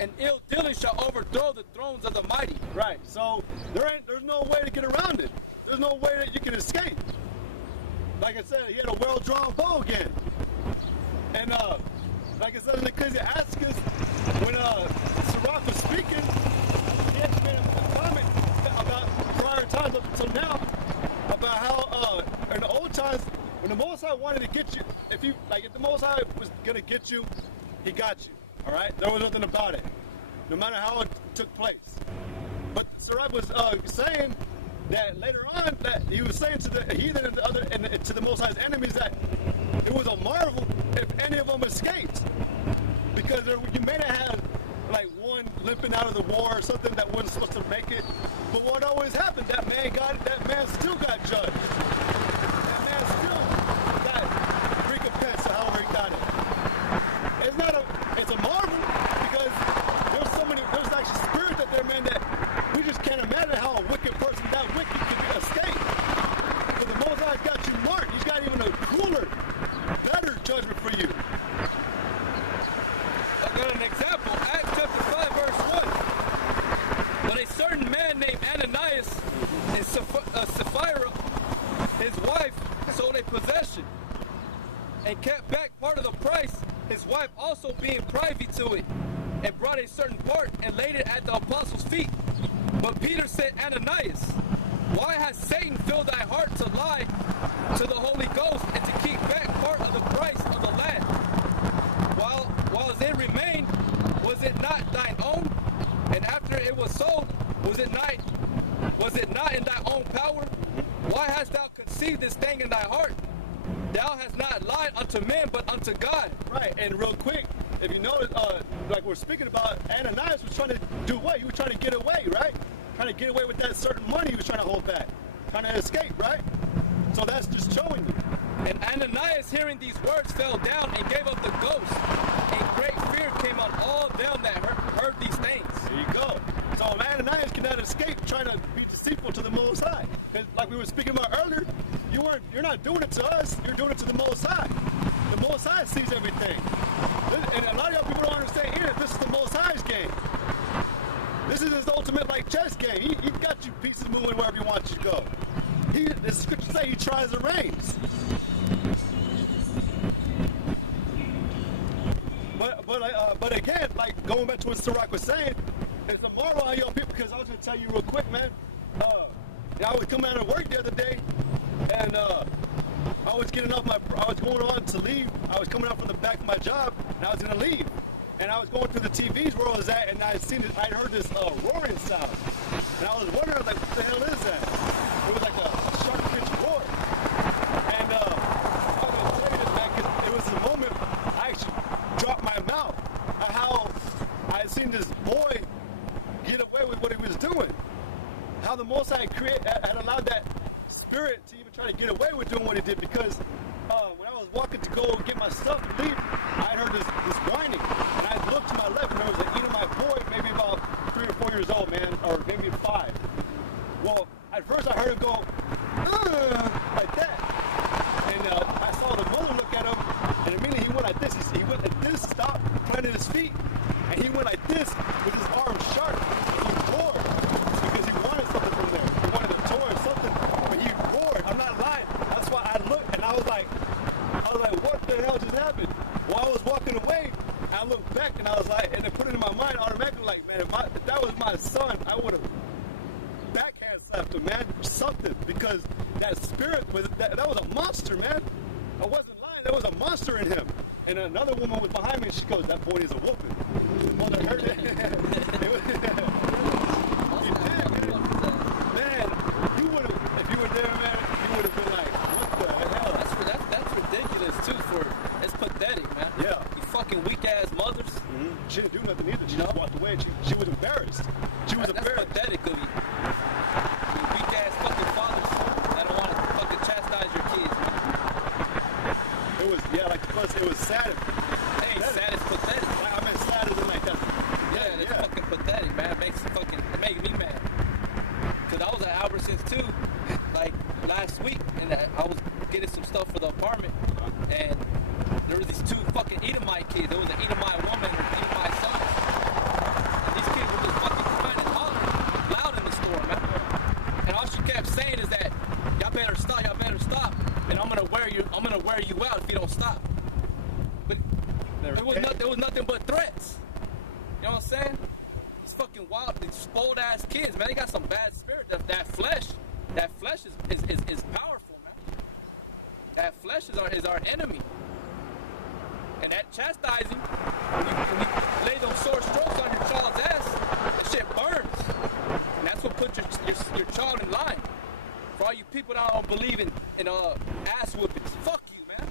and ill dealing shall overthrow the thrones of the mighty. Right. So there's no way to get around it. There's no way that you can escape. Like I said, he had a well-drawn bow again. And like I said in Ecclesiastes, when Sirach was speaking, he had made a comment about prior times up until now, about how in the old times, when the Most High wanted to get you, if the Most High was gonna get you, he got you. All right, there was nothing about it, no matter how it took place. But Sirach was saying that later on, that he was saying to the heathen and to the Most High's enemies that it was a marvel if any of them escaped, because you may have had like one limping out of the war or something that wasn't supposed to make it. But what always happened? That man still got judged. That man still got recompense, however he got it. It's a marvel because there's actually spirits out there, man, that we just can't imagine how a wicked person that wicked could escape. But the Most High got you marked. He's got even a cooler, better judgment for you. I got an example. Acts chapter 5, verse 1. But a certain man named Ananias and Sapphira, his wife, sold a possession and kept back part of the price, his wife also being privy to it, and brought a certain part and laid it at the apostles' feet. But Peter said, Ananias, why has Satan filled thy heart to lie to the Holy Ghost and to keep back part of the price of the land? While it remained, was it not thine own? And after it was sold, was it not in thy own power? Why hast thou conceived this thing in thy heart? Thou hast not lied unto men, but unto God. Right, and real quick, if you notice, like we're speaking about, Ananias was trying to do what? He was trying to get away, right? Trying to get away with that certain money he was trying to hold back. Trying to escape, right? So that's just showing you. And Ananias, hearing these words, fell down and gave up the ghost. And great fear came on all them that heard these things. There you go. So Ananias cannot escape trying to be deceitful to the Most High. Because like we were speaking about earlier, you're not doing it to us, you're doing it to the Most High. The Most High sees everything. And a lot of y'all people don't understand either. This is the Most High's game. This is his ultimate like chess game. He got you pieces moving wherever he wants you to go. The scriptures say he tries the reins. But again, like going back to what Sirach was saying, it's a marvel on y'all people, because I was gonna tell you real quick, man. I was coming out of work the other day, and I was going on to leave. I was coming out from the back of my job, and I was gonna leave. And I was going through the TVs where I was at, and I'd heard this roaring sound. And I was wondering, like, what the hell is that? It was like a sharp pitch roar. And I was gonna tell you this, man, 'cause it was the moment I actually dropped my mouth at how I had seen this boy get away with what he was doing. How the Most High had allowed that spirit to even try to get away with doing what he did, because when I was walking to go get my stuff and leave, I heard this whining, and I looked to my left, and there was an Edomite boy, maybe about 3 or 4 years old, man, or maybe 5. Well, at first I heard him go, like that, and I saw the mother look at him, and immediately he went like this. He went like this, stopped, planted his feet, and he went like this with his arms sharp, and he roared, because he wanted something from there. He wanted a toy or something, but he roared. I'm not lying. That's why I looked, and I was like, what the hell just happened? Well, I was walking away, and I looked back, and I was like, and it put it in my mind automatically, like, man, if that was my son, I would have backhand slapped him, man, something, because that spirit that was a monster, man. I wasn't lying. There was a monster in him. And another woman was behind me, and she goes, that boy is a whooping. Well, I heard it. He did, man. You would have, if you were there, man, you would have been like, what the hell? That's ridiculous too. It's pathetic, man. Yeah. You fucking weak ass mothers. Mm-hmm. She didn't do nothing either. She just walked away, and she was embarrassed. She was That's embarrassed. pathetic of you. You weak ass fucking fathers that don't want to fucking chastise your kids, man. It was, yeah, like, plus it was sad. Hey, sad is pathetic. I mean, sad as in like that. Yeah, it's fucking pathetic, man. It makes me mad. Cause I was at Albertsons too, like last week, and I was getting some stuff for the apartment, and there was these 2 fucking Edomite kids. There was an Edomite woman and an Edomite son. ass kids, man. They got some bad spirit. That flesh is powerful, man. That flesh is our enemy. And that chastising, when you lay those sore strokes on your child's ass, that shit burns. And that's what puts your child in line. For all you people that don't believe in ass whoopings, fuck you, man.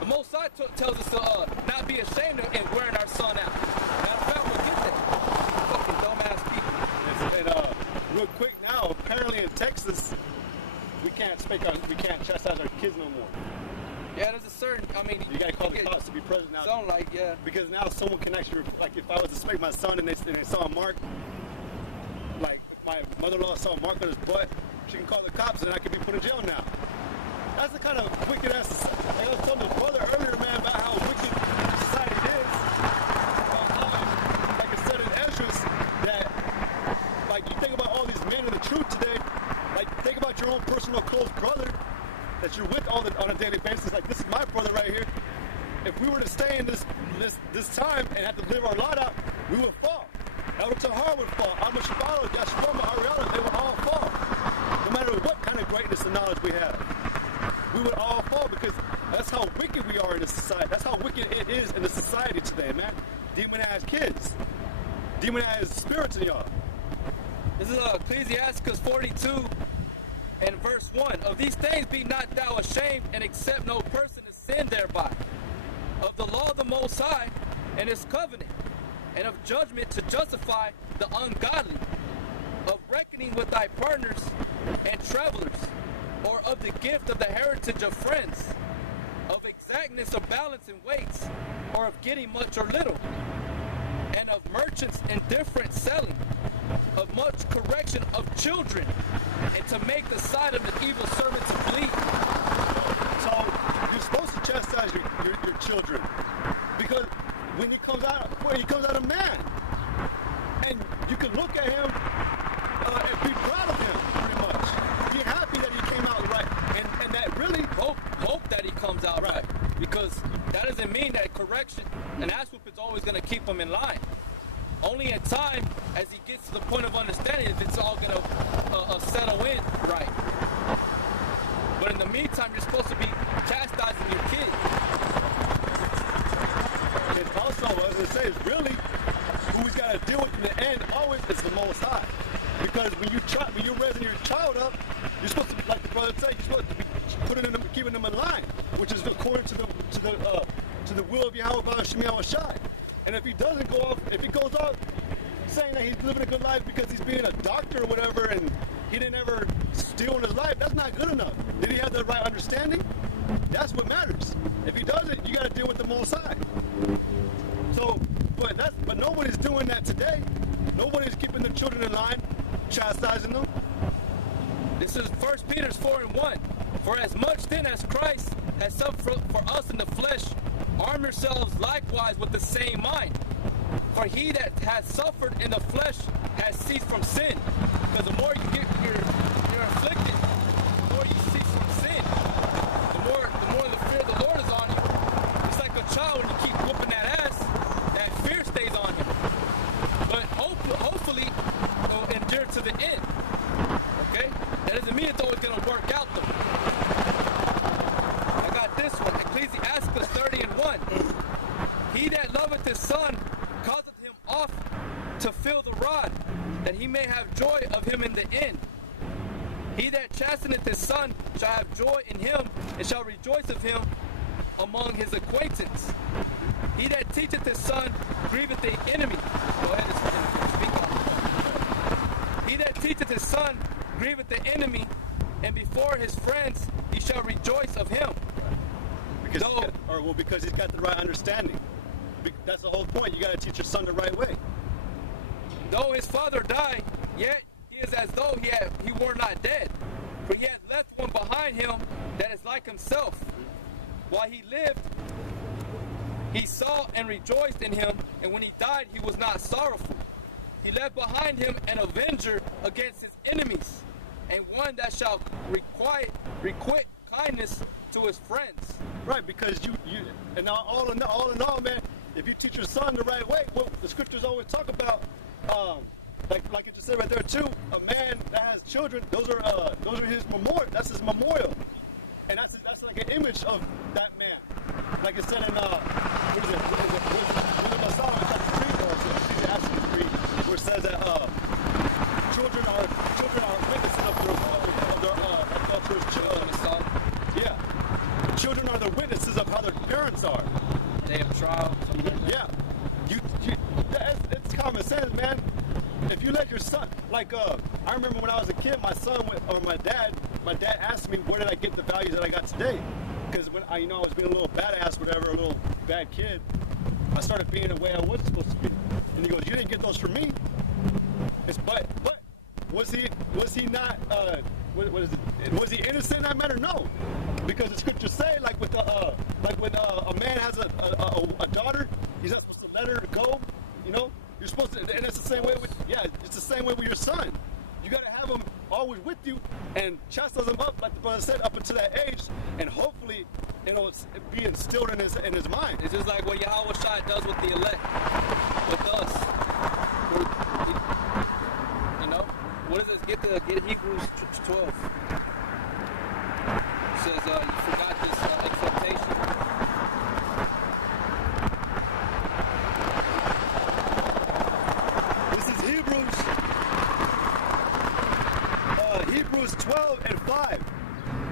The Most High tells us to not be ashamed of wearing our son out. Matter of fact, we'll get that. Fucking dumbass people. And real quick now, apparently in Texas, we can't chastise our kids no more. Yeah, there's a certain, you gotta call the cops to be present now. Sound like, yeah. Because now someone can actually, like if I was to spank my son and they saw a mark, like if my mother-in-law saw a mark on his butt, she can call the cops and I could be put in jail now. That's the kind of wicked ass society. Like I was telling his brother earlier, man, about how wicked society is. About how, like I said in Esdras, that like you think about all these men in the truth today, like think about your own personal close brother that you're with on a daily basis. Like this is my brother right here. If we were to stay in this time and have to live our lot out, we would fall. Elder Tahar would fall. Amashibalo, Yashiroma, Ariella, they would all fall. No matter what kind of greatness and knowledge we have, we would all fall because that's how wicked we are in this society. That's how wicked it is in the society today, man. Demonized kids. Demonized spirits in y'all. This is Ecclesiastes 42 and verse 1. Of these things be not thou ashamed, and accept no person to sin thereby. Of the law of the Most High and his covenant, and of judgment to justify the ungodly, of reckoning with thy partners and travelers, or of the gift of the heritage of friends, of exactness of balance and weights, or of getting much or little, and of merchants indifferent selling, of much correction of children, and to make the side of the evil servant to bleed. So you're supposed to chastise your children, because when he comes out a man, and you can look at him and be proud of him, pretty much. Be happy that he came out right, and that really hope that he comes out right, because that doesn't mean that correction and ass whoop is always going to keep him in line. Only in time, as he gets to the point of understanding, if it's all going to settle in right. But in the meantime, you're supposed to be chastising your kids. And also, what I was going to say is really who he's got to deal with in the end always is the Most High. Because when you're raising your child up, you're supposed to, like the brother said, you're supposed to be keeping them in line, which is according to the will of Yahweh Shemiah Shai. And if he doesn't go off, if he goes off saying that he's living a good life because he's being a doctor or whatever, and he didn't ever steal in his life, that's not good enough. Did he have the right understanding? That's what matters. If he doesn't, you got to deal with the Most High. So, but nobody's doing that today. Nobody's keeping their children in line, chastising them. This is 1 Peter 4:1. For as much then as Christ has suffered for us in the flesh, arm yourselves likewise with the same mind. For he that has suffered in the flesh has ceased from sin. Because the more you're afflicted, the more you cease from sin. The more the fear of the Lord is on you. It's like a child when you keep whooping that ass, that fear stays on him. But hopefully it'll endure to the end. Okay? That doesn't mean it's always going to work out though. I got this one. Ecclesiastes 30:1. He that loveth his son causeth him oft to feel the rod, that he may have joy of him in the end. He that chasteneth his son shall have joy in him, and shall rejoice of him among his acquaintance. He that teacheth his son grieveth the enemy. Go ahead and speak on it. He that teacheth his son grieveth the enemy, and before his friends he shall rejoice of him. Because he's got the right understanding. That's the whole point. You got to teach your son the right way. Though his father died, yet he is as though he were not dead. For he hath left one behind him that is like himself. While he lived, he saw and rejoiced in him, and when he died, he was not sorrowful. He left behind him an avenger against his enemies, and one that shall requite kindness to his friends. Right, because and all in all, man, if you teach your son the right way, what the scriptures always talk about, like it just said right there too, a man that has children, those are his memorial. That's his memorial, and that's like an image of that man. Like it said in what is it? Solomon chapter 3 or Ecclesiastes 3, where it says that children are witnesses of their children. Yeah, children are the witnesses of how their parents are. Day of trial. Yeah, it's common sense, man. If you let your son, like, I remember when I was a kid, my dad asked me where did I get the values that I got today? Because when I was being a little badass, whatever, a little bad kid, I started being the way I was supposed to be. And he goes, "You didn't get those from me." But was he not? What is it? Was he innocent in that matter? No, because the scriptures say, like when a man has a daughter, he's not supposed to let her go. You know, you're supposed to, and it's the same way it's the same way with your son. You got to have him always with you and chastise him up, like the brother said, up until that age, and hopefully it'll be instilled in his mind. It's just like what Yahweh Shai does with the elect, with us. You know, what does this get Hebrews 12? It says you forgot this exaltation. This is Hebrews 12 and 5.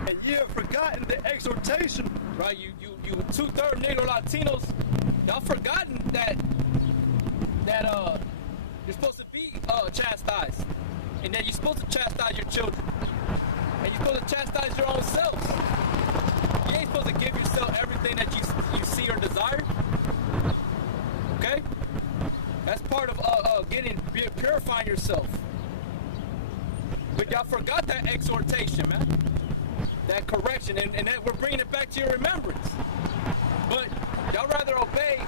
And ye have forgotten the exhortation. Right, you 2/3 Negro Latinos, y'all forgotten that you're supposed to be chastised, and that you're supposed to chastise your children, and you're supposed to chastise your own selves. You ain't supposed to give yourself everything that you see or desire. Okay, that's part of purifying yourself. But y'all forgot that exhortation, man. That correction, and that we're bringing it back to your remembrance. But y'all rather obey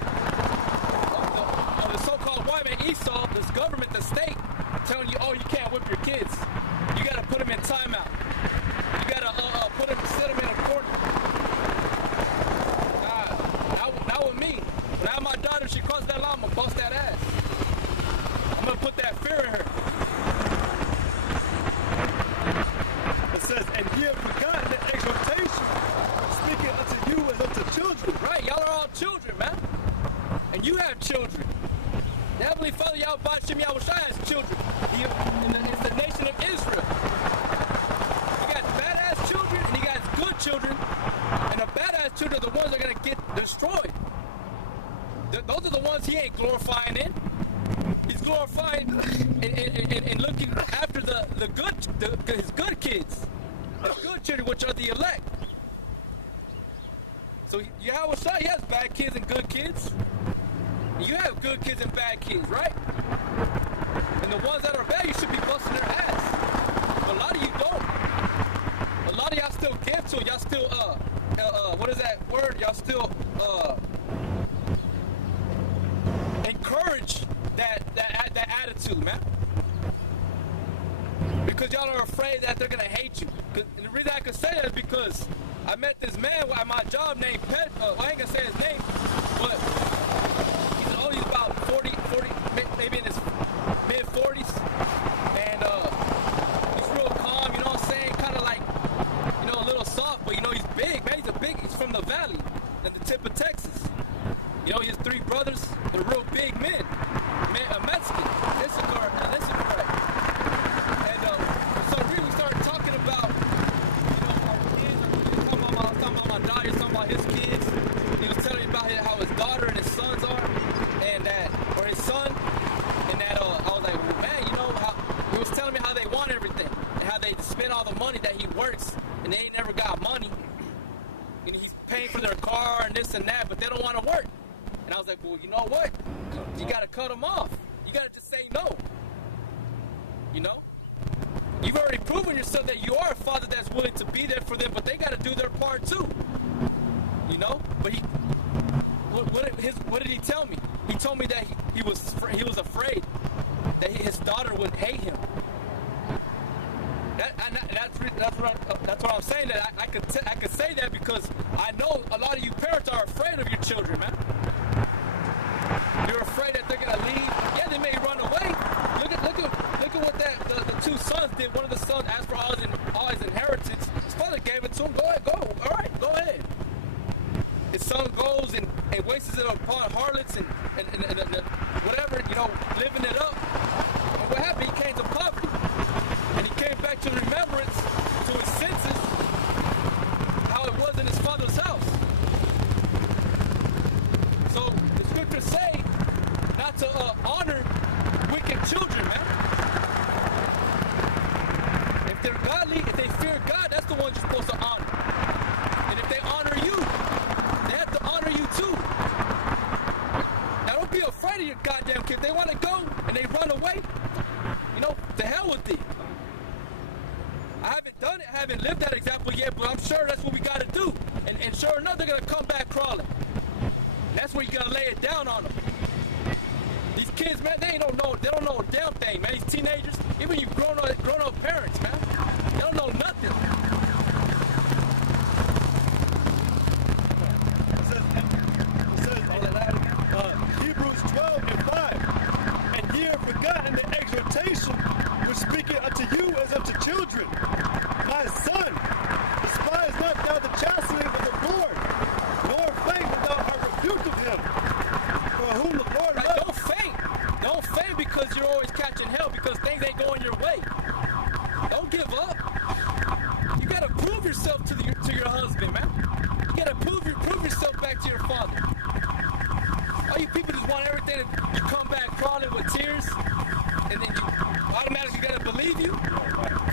the so-called white man Esau, this government, the state, telling you, oh, you can't whip your kids. You got to put them in timeout. You got to sit them in a corner. Not with me. When I have my daughter, she crosses that line, I'm going to bust that ass. I'm going to put that fear in her. It says, and ye have forgotten the exhortation, speaking unto you as unto children. Right, y'all are all children, man. And you have children. The Heavenly Father, Yahweh Shem Yahweh Shai, has children. It's the nation of Israel. You got badass children and you got good children. And the badass children are the ones that are going to get destroyed. Those are the ones he ain't glorifying in. He's glorifying and looking after his good kids. The good children, which are the elect. So Yahweh Shai, he has bad kids and good kids. You have good kids and bad kids, right? And the ones that are bad, you should be busting their ass. But a lot of you don't. A lot of y'all still give to it. Y'all still, what is that word? Y'all still, encourage that attitude, man. Because y'all are afraid that they're going to hate you. And the reason I can say that is because I met this man at my job named Pt3. I ain't going to say his name, but he's about 40, maybe in his mid-40s. And he's real calm, you know what I'm saying? Kind of like, a little soft, but, he's big, man. He's from the valley, at the tip of Texas. He has 3 brothers. They're real big men. Mexican. Issachar. And for some reason we started talking about, our kids. Talking about my daughter, talking about his kids. He was telling me about how his daughter and his sons are, or his son. And that I was like, well, man, how he was telling me how they want everything and how they spend all the money that he works and they ain't never got money. And he's paying for their car and this and that, but they don't want to work. And I was like, well, you know what? You got to cut them off. You got to just say no. You've already proven yourself that you are a father that's willing to be there for them, but they got to do their part too. But what did he tell me? He told me that he was afraid that his daughter would hate him. That's what I'm saying. That I could say that because I know a lot of you parents are afraid of your children, man. You're afraid that they're gonna leave. Yeah, they may run away. Look at living it up. And what happened? He came to poverty. And he came back to remembrance, to his senses, how it was in his father's house. So the scriptures say not to honor wicked children, man. If they're godly, if they fear God, that's the ones you're supposed to honor. And if they honor you, they have to honor you too. Now don't be afraid of your goddamn kid. If they want to go and they run away, the hell with it. I haven't done it, I haven't lived that example yet, but I'm sure that's what we got to do. And sure enough, they're going to come back crawling. That's where you got to lay it down on them. These kids, man, they don't know a damn thing, man. These teenagers, even you grown up parents, man, they don't know nothing. It says Hebrews 12:5, and ye have forgotten the exhortation which speaketh unto you as unto children. My son, despise not thou the chastening of the Lord, nor faint without a rebuke of him. For whom the Lord Right, loves. don't faint because you're always catching hell, because things ain't going your way. Don't give up. You gotta prove yourself to your husband, man. You gotta prove yourself back to your father. All you people just want everything to you come back crawling with tears, and then you automatically gotta believe you.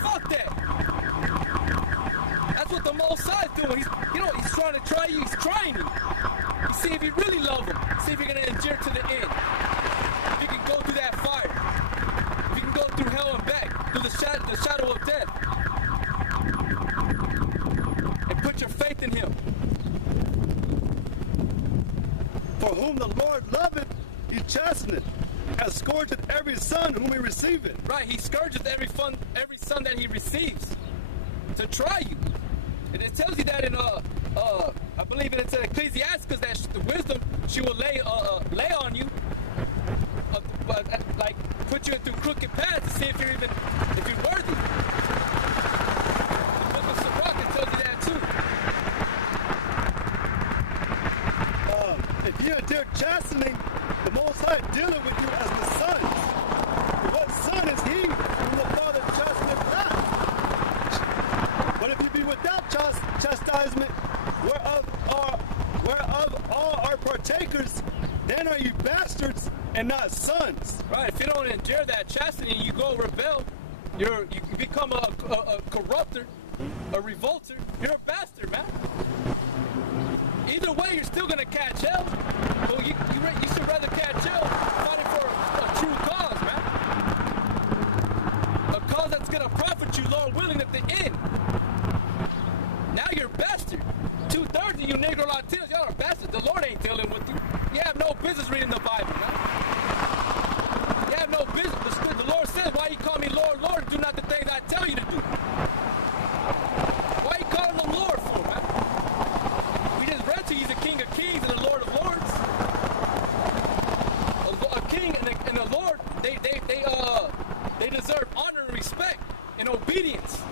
Fuck that. That's what the Most High is doing. He's trying to try you. He's trying you. You see if you really love him. See if you're gonna endure to the end. If you can go through that fire. If you can go through hell and back, through the shadow of death, and put your faith in him. For whom the Lord loveth, he chasteneth, and scourgeth every son whom he receiveth. Right, he scourges every son that he receives to try you. And it tells you that in I believe it's in Ecclesiastes that the wisdom she will lay on you, like put you through crooked paths to see if you're worthy. The book of Sirach, it tells you that too. If ye endure chastening, the Most High dealeth with you as the sons. For what son is he whom the Father chasteneth not? But if you be without chastisement, whereof all are partakers, then are you bastards and not sons. Right, if you don't endure that chastening, you go rebel, you become a corrupter, a revolter, you're a bastard, man. Either way, you're still going to catch hell. Well, you should rather catch hell fighting for a true cause, man. A cause that's going to profit you, Lord willing, at the end. Now you're a bastard. 2/3 of you Negro Latinos, y'all are bastards. The Lord ain't dealing with you. You have no business reading the Bible, man. You have no business. The Lord says, why you call me Lord, Lord, do not the things I tell you to do. Why you calling him Lord for, man? We just read to you the King of Kings and the Lord of Lords. A king and a Lord, they deserve honor and respect and obedience.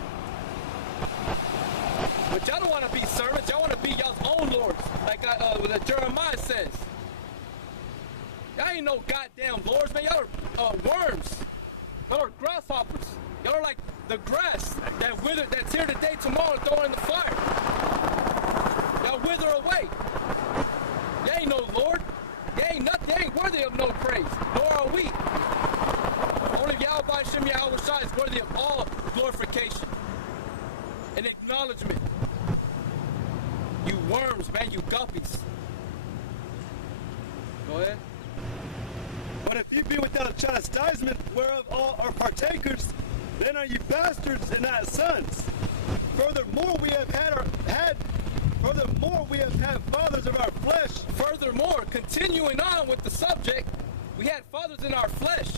But y'all don't want to be servants. Y'all want to be y'all's own lords, like Jeremiah says. Y'all ain't no goddamn lords, man. Y'all are worms. Y'all are grasshoppers. Y'all are like the grass that withered, that's here today, tomorrow, thrown in the fire. Y'all wither away. Y'all ain't no Lord. Y'all ain't nothing. Y'all ain't worthy of no praise. Nor are we. Only Yahweh Shem Yahweh Shai is worthy of all glorification and acknowledgement. You worms, man. You guppies. Go ahead. But if you be without chastisement, whereof all are partakers, then are you bastards and not sons. Furthermore, we have had fathers of our flesh. Furthermore, continuing on with the subject, we had fathers in our flesh.